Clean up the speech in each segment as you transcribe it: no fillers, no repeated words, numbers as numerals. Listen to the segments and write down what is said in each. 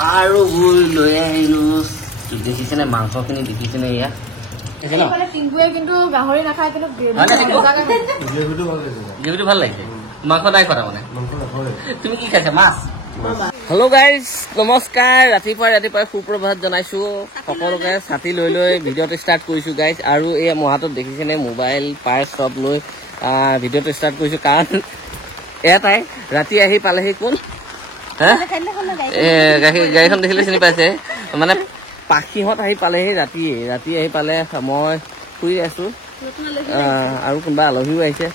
আৰু ভুল লৈ আহিলো দেখিছেনে মাংসখিনি দেখিছেনে এয়া কিন্তু গাহৰি নাখায় কিন্তু গ্ৰেভিটো ভাল লাগিছে মাংস নাই কৰা মানে তুমি কি খাইছা মাছ হেল্ল' গাইজ নমস্কাৰ ৰাতিপুৱাই সুপ্ৰভাত জনাইছো সকলোকে ছাতি লৈ ভিডিঅ'টো ষ্টাৰ্ট কৰিছো গাইজ আৰু এই মহাটোত দেখিছেনে মোবাইল পাৰ্চ চব লৈ ভিডিঅ'টো ষ্টাৰ্ট কৰিছো কাৰণ এটাই ৰাতি আহি পালেহি কোন গাড়ীখন দেখিলে চিনি পাইছে মানে পাখিহঁত আহি পালেহি ৰাতি আহি পালে মই শুই আছো আৰু কোনোবা আলহীও আহিছে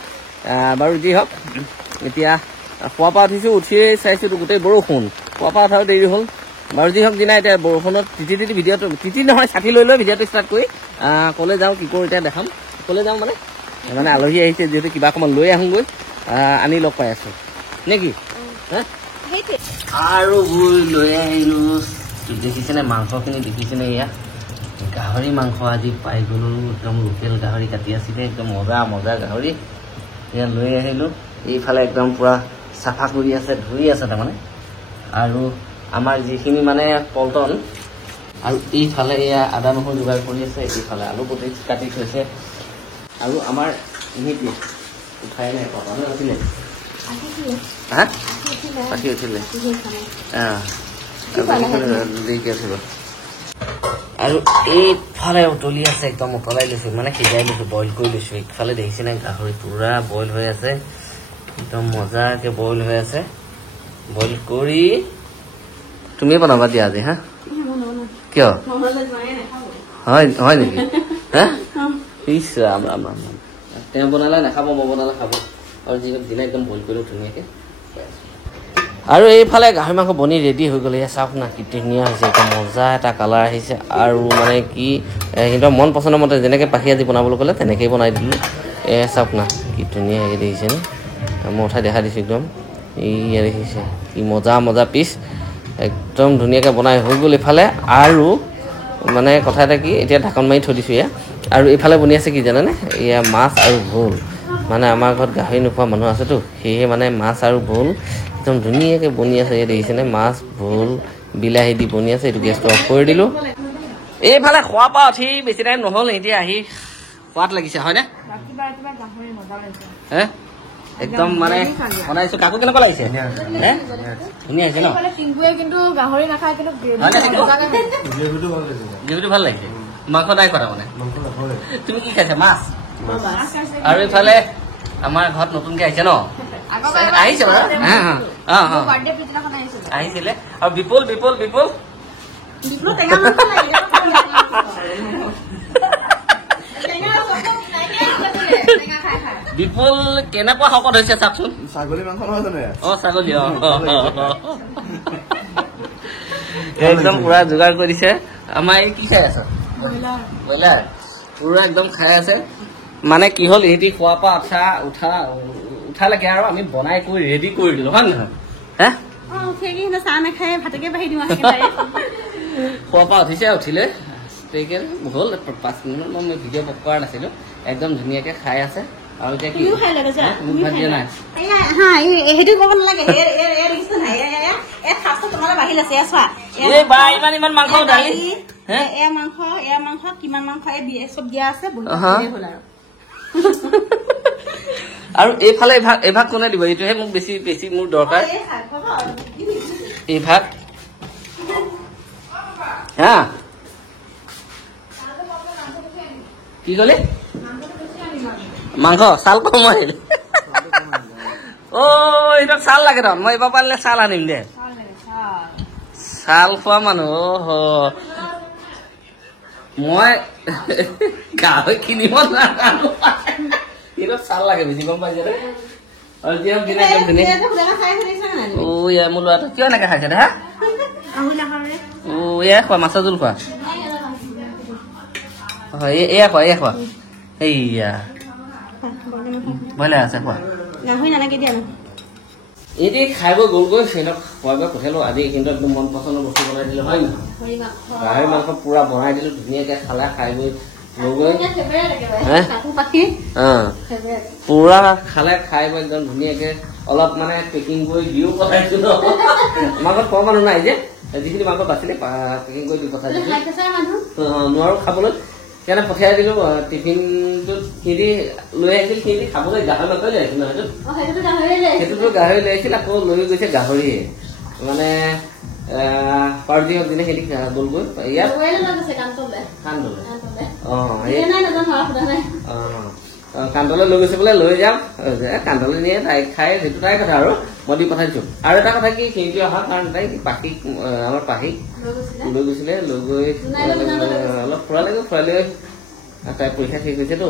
বাৰু যি হওক এতিয়া খোৱাৰ পৰা উঠিছো উঠিয়ে চাইছো গোটেই বৰষুণ খোৱাৰ পৰা উঠাও দেৰি হ'ল বাৰু যি হওক দিনা এতিয়া বৰষুণত তিতি ভিডিঅ'টো তিতি নহয় ছাতি লৈ ভিডিঅ'টো ষ্টাৰ্ট কৰি ক'লৈ যাওঁ কি কৰোঁ এতিয়া দেখাম ক'লৈ যাওঁ মানে আলহী আহিছে যিহেতু কিবা অকণমান লৈ আহোঁগৈ আনি লগ পাই আছো নে কি আৰু ভুল লৈ আহিলো দেখিছেনে মাংসখিনি দেখিছেনে এয়া গাহৰি মাংস আজি পাই গ'লো একদম লোকেল গাহৰি কাটি আছিলে একদম মজা গাহৰি এয়া লৈ আহিলোঁ এইফালে একদম পূৰা চাফা কৰি আছে ধুই আছে তাৰমানে আৰু আমাৰ যিখিনি মানে পল্টন আৰু এইফালে এয়া আদা নহৰু যোগাৰ কৰি আছে এইফালে আলু পুতি কাটি থৈছে আৰু আমাৰ ইহঁতি উঠাই নাই পল্টনে আছিলে পাখি উঠিলে দেৰিকৈ উঠিব আৰু এইফালে উতলি আছে একদম উতলাই লৈছোঁ মানে সিজাই লৈছোঁ বইল কৰি লৈছোঁ এইফালে দেখিছেনে গাহৰি পূৰা বইল হৈ আছে একদম মজাকৈ বইল হৈ আছে বইল কৰি তুমিয়ে বনাবা দিয়া আজি হা কিয় হয় নেকি হা ইছ ৰাম তেওঁ বনালে নাখাব মই বনালে খাব আৰু যি দিনা একদম বইল কৰিলোঁ ধুনীয়াকৈ আৰু এইফালে গাহৰি মাংস বনি ৰেডি হৈ গ'লে চাওক না কি ধুনীয়া হৈছে একদম মজা এটা কালাৰ আহিছে আৰু মানে কি সিহঁতৰ মন পচন্দৰ মতে যেনেকৈ পাখি আজি বনাবলৈ ক'লে তেনেকৈয়ে বনাই দিলোঁ চাওক না কি ধুনীয়া হেৰি দেখিছেনে মই উঠাই দেখা দিছোঁ একদম এই দেখিছে কি মজা পিচ একদম ধুনীয়াকৈ বনাই হৈ গ'ল এইফালে আৰু মানে কথা এটা কি এতিয়া ঢাকন মাৰি থৈ দিছোঁ এয়া আৰু এইফালে বনি আছে কি জানেনে এয়া মাছ আৰু ভোল মানে আমাৰ ঘৰত গাহৰি নোখোৱা মানুহ আছেতো সেয়েহে মানে মাছ আৰু ভোল একদম ধুনীয়াকৈ বনি আছে এই দেখিছেনে মাছ ভোল বিলাহী দি বনি আছে এইটো গেছটো অফ কৰি দিলোঁ এইফালে খোৱাৰ পৰা উঠি বেছি টাইম নহ'ল এতিয়া আহি সোৱাদ লাগিছে হয়নে একদম মানে বনাইছো কাকো কেনেকুৱা লাগিছে ধুনীয়া হৈছে ন কিন্তু গাহৰি নাখায় কিন্তু গ্ৰেভিটো ভাল লাগিছে মাংস নাই কৰা মানে তুমি কি খাইছা মাছ আৰু এইফালে আমাৰ ঘৰত নতুনকৈ আহিছে ন আহিছে আহিছিলে আৰু বিপুল বিপুল কেনেকুৱা শকত হৈছে চাওকচোন ছাগলী মাংস নহয় জানো ছাগলী একদম পুৰা যোগাৰ কৰি দিছে আমাৰ এই কি খাই আছে ব্ৰইলাৰ পুৰা একদম খাই আছে মানে কি হ'ল ইহঁতি খোৱাৰ পৰা উঠালৈকে আৰু আমি বনাই কৰি ৰেডি কৰি দিলোঁ হয় নহয় চাহ নাখায় ভাতকে বাঢ়ি দিওঁ খোৱাৰ পৰা উঠিলে হ'ল 5 মিনিট মই ভিডিঅ' কৰা নাছিলোঁ একদম ধুনীয়াকৈ খাই আছে আৰু এতিয়া কি ভাত দিয়া নাই সেইটো ক'ব নালাগে ইমান মাংস দালি মাংস কিমান মাংস চব দিয়া আছে আৰু এইফালে এইভাগ কোনে দিব এইটোহে মোক বেছি মোৰ দৰকাৰ এইভাগ হা কি ক'লে মাংস চাল কম আহিলে এইটোক চাল লাগে তখন মই এইবাৰ পাৰিলে চাল আনিম দে চাল খোৱা মানুহ মই গাহৰি কিনিব নাজানো এইটোক চাল লাগে বেছি গম পাইছে মোৰ ল'ৰাটো কিয় এনেকৈ খাইছে দে হা এয়া খোৱা মাছৰ জোল খোৱা এয়া খোৱা এইয়া ব্ৰইলাৰ আছে খোৱা এটি খাই বৈ গ'লগৈ সিহঁতক খোৱাই বৈ পঠিয়ালোঁ আজি কিন্তু একদম মন পচন্দৰ বস্তু বনাই দিলোঁ হয় নহয় গাহৰি মাংস পূৰা বনাই দিলোঁ ধুনীয়াকৈ খালে খাই বৈ পুৰা খালে খাই বৈ একদম ধুনীয়াকৈ অলপ মানে পেকিং কৰি দিও পঠাইছোঁ ন আমাৰ ঘৰত খোৱা মানুহ নাই যে যিখিনি মাংস বাছিলে পেকিং কৰি দি পঠাই দিলোঁ নোৱাৰোঁ খাবলৈ সেইকাৰণে পঠিয়াই দিলোঁ টিফিনটোত সিহঁতি লৈ আহিছিল সিহঁতি খাবলৈ গাহৰি মাংস লৈ আহিছিল নহয় সেইটোতো গাহৰি লৈ আহিছিল আকৌ লৈ গৈছে গাহৰিয়ে মানে পাৰ্টি হওক দিনে সিহঁতি গ'লগৈ ইয়াত কান্দলৈ লৈ গৈছে বোলে লৈ যাম কান্দলৈ নিয়ে তাই খাই সেইটো তাই কথা আৰু মই দি পঠাই দিছোঁ আৰু এটা কথা কি সিহঁতি অহাৰ কাৰণ তাই পাখি আমাৰ পাহিক লৈ গৈছিলে লৈ গৈ অলপ ফুৰালে তাই পৰীক্ষা শেষ হৈছেতো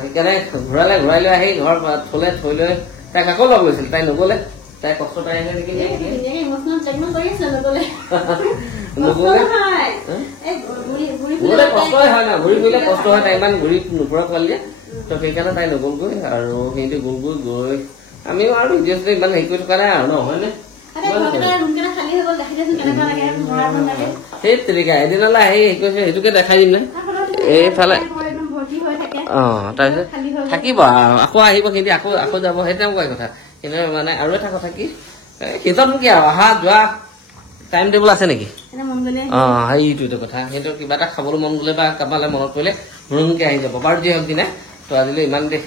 সেইকাৰণে ঘূৰাই লৈ আহি ঘৰ থলে থৈ লৈ তাইক আকৌ লগ গৈছিল তাই নগ'লে তাই কষ্ট পাই আছে নেকি কষ্টই হয় না ঘূৰি ফুৰিলে কষ্ট হয় তাই ইমান ঘূৰি নুফুৰা পোৱালি যে ত সেইকাৰণে তাই নগ'লগৈ আৰু সিহঁতি গ'লগৈ গৈ আমিও আৰু ভিডিঅ'টো ইমান হেৰি কৰি থকা নাই আৰু ন হয়নে সেই তেনেকা এদিনলৈ আহি হেৰি কৰিছে সেইটোকে দেখাই দিম নে এইফালে তাৰপিছত থাকিব আকৌ আহিব সিহঁতি আকৌ যাব সেই তেনেকুৱাই কথা কিন্তু মানে আৰু এটা কথা কি সিহঁতৰ কি আৰু অহা যোৱা টাইম টেবুল আছে নেকি সেইটোতো কথা সিহঁতৰ কিবা এটা খাবলৈ মন গ'লে বা কাৰোবালৈ মনত পৰিলে হুৰুমুকে আহি যাব বাৰু যি হওক দিনা তো আজিলৈ ইমান দেশ